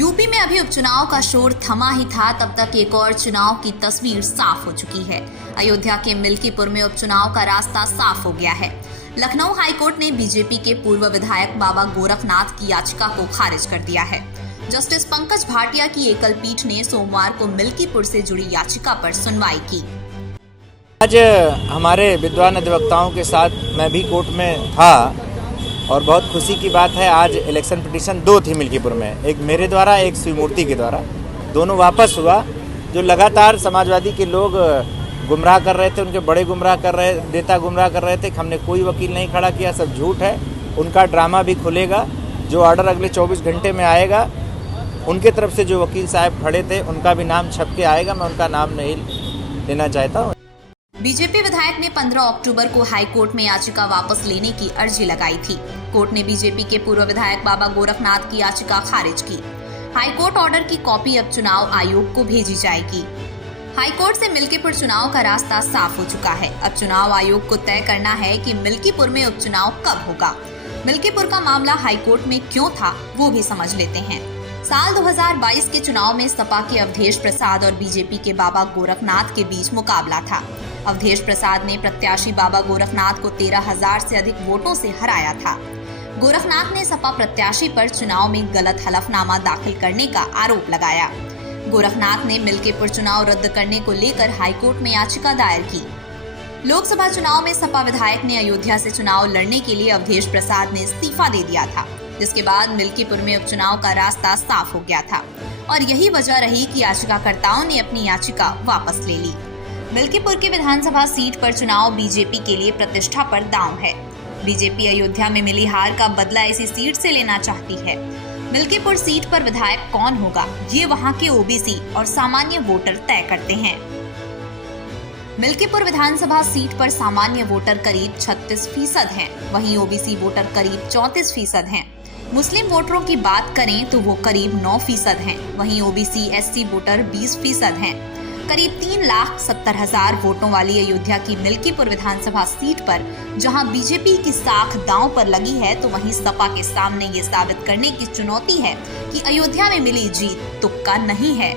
UP में अभी उपचुनाव का शोर थमा ही था, तब तक एक और चुनाव की तस्वीर साफ हो चुकी है। अयोध्या के मिल्कीपुर में उपचुनाव का रास्ता साफ हो गया है। लखनऊ हाईकोर्ट ने बीजेपी के पूर्व विधायक बाबा गोरखनाथ की याचिका को खारिज कर दिया है। जस्टिस पंकज भाटिया की एकल पीठ ने सोमवार को मिल्कीपुर से जुड़ी याचिका पर सुनवाई की। आज हमारे विद्वान अधिवक्ताओं के साथ मैं भी कोर्ट में था और बहुत खुशी की बात है, आज इलेक्शन पिटीशन 2 थी मिल्कीपुर में, एक मेरे द्वारा, एक शिवमूर्ति के द्वारा। दोनों वापस हुआ। जो लगातार समाजवादी के लोग गुमराह कर रहे थे, उनके बड़े गुमराह कर रहे, नेता गुमराह कर रहे थे, हमने कोई वकील नहीं खड़ा किया, सब झूठ है। उनका ड्रामा भी खुलेगा। जो ऑर्डर अगले 24 घंटे में आएगा, उनके तरफ से जो वकील साहब खड़े थे उनका भी नाम छप के आएगा। मैं उनका नाम नहीं लेना चाहता हूँ। बीजेपी विधायक ने 15 अक्टूबर को हाईकोर्ट में याचिका वापस लेने की अर्जी लगाई थी। कोर्ट ने बीजेपी के पूर्व विधायक बाबा गोरखनाथ की याचिका खारिज की। हाईकोर्ट ऑर्डर की कॉपी अब चुनाव आयोग को भेजी जाएगी। हाईकोर्ट से मिल्कीपुर चुनाव का रास्ता साफ हो चुका है। अब चुनाव आयोग को तय करना है कि मिल्कीपुर में उपचुनाव कब होगा। मिल्कीपुर का मामला हाईकोर्ट में क्यों था, वो भी समझ लेते हैं। साल 2022 के चुनाव में सपा के अवधेश प्रसाद और बीजेपी के बाबा गोरखनाथ के बीच मुकाबला था। अवधेश प्रसाद ने प्रत्याशी बाबा गोरखनाथ को 13,000 से अधिक वोटों से हराया था। गोरखनाथ ने सपा प्रत्याशी पर चुनाव में गलत हलफनामा दाखिल करने का आरोप लगाया। गोरखनाथ ने मिल्कीपुर चुनाव रद्द करने को लेकर हाईकोर्ट में याचिका दायर की। लोकसभा चुनाव में सपा विधायक ने अयोध्या से चुनाव लड़ने के लिए अवधेश प्रसाद ने इस्तीफा दे दिया था, जिसके बाद मिल्कीपुर में उपचुनाव का रास्ता साफ हो गया था और यही वजह रही कि याचिकाकर्ताओं ने अपनी याचिका वापस ले ली। मिल्कीपुर की विधानसभा सीट पर चुनाव बीजेपी के लिए प्रतिष्ठा पर दांव है। बीजेपी अयोध्या में मिली हार का बदला इसी सीट से लेना चाहती है। मिल्कीपुर सीट पर विधायक कौन होगा, ये वहां के ओबीसी और सामान्य वोटर तय करते हैं। मिल्कीपुर विधानसभा सीट पर सामान्य वोटर करीब 36% हैं, वहीं ओबीसी वोटर करीब 34% हैं। मुस्लिम वोटरों की बात करें तो वो करीब 9% हैं, वहीं ओबीसी एससी वोटर 20% हैं। करीब 3,70,000 वोटों वाली अयोध्या की मिल्कीपुर विधानसभा सीट पर जहां बीजेपी की साख दांव पर लगी है, तो वहीं सपा के सामने ये साबित करने की चुनौती है कि अयोध्या में मिली जीत तुक्का नहीं है।